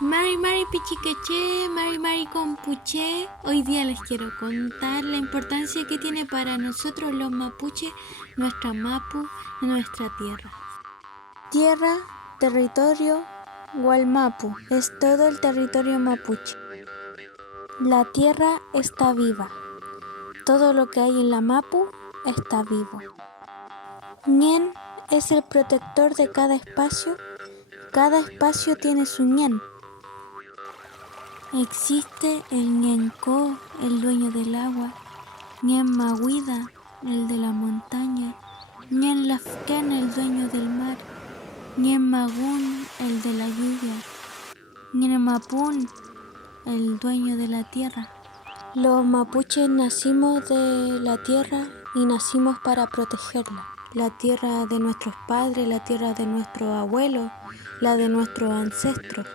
Mari Mari Pichiqueché, Mari Mari Compuché, hoy día les quiero contar la importancia que tiene para nosotros los mapuches nuestra mapu, nuestra tierra. Tierra, territorio, Gualmapu, es todo el territorio mapuche. La tierra está viva, todo lo que hay en la mapu está vivo. Ñen es el protector de cada espacio tiene su ñen. Existe el Ñenco, el dueño del agua, Ñen Mahuida, el de la montaña, Ñen Lafken, el dueño del mar, Ñen Magún, el de la lluvia, Ñen Mapún, el dueño de la tierra. Los mapuches nacimos de la tierra y nacimos para protegerla. La tierra de nuestros padres, la tierra de nuestros abuelos, la de nuestros ancestros.